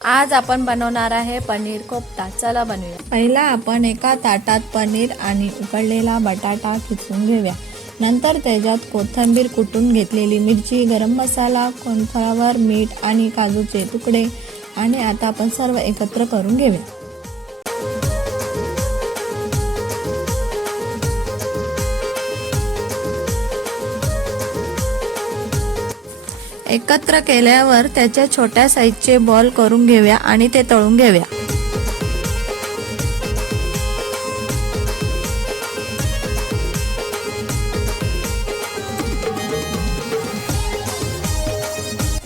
आज आपण बनवणार आहे पनीर कोफ्ता। चला बनवूया। पहिला आपण एका ताटात पनीर आणि उकडलेला बटाटा खिसून घेऊया। नंतर त्याच्यात कोथिंबीर कुटून घेतलेली मिरची, गरम मसाला, कॉर्नफ्लॉवर, मीठ आणि काजूचे तुकडे आणि आता आपण सर्व एकत्र करून घेऊया। एकत्र केल्यावर त्याच्या छोट्या साईजचे बॉल करून घेऊया आणि ते तळून घेऊया।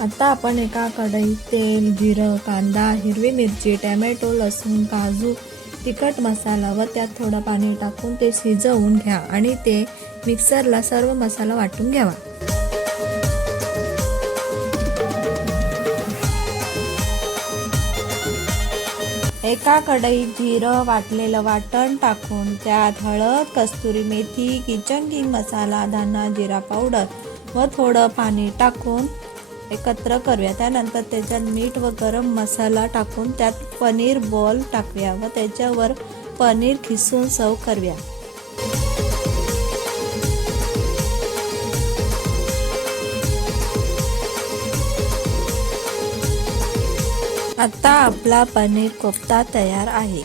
आता आपण एका कढईत तेल, जिरं, कांदा, हिरवी मिरची, टोमॅटो, लसूण, काजू, तिखट मसाला व त्यात थोडं पाणी टाकून ते शिजवून घ्या आणि ते मिक्सरला सर्व मसाला वाटून घ्यावा। एका कढईत जिरं वाटलेलं वाटण टाकून त्यात हळद, कस्तुरी मेथी, किचन किंग मसाला, धना जिरा पावडर व थोडं पाणी टाकून एकत्र करूया। त्यानंतर त्याच्यात मीठ व गरम मसाला टाकून त्यात पनीर बॉल टाकूया व त्याच्यावर पनीर खिसून सर्व करूया। आता आपला पनीर कोफ्ता तयार आहे।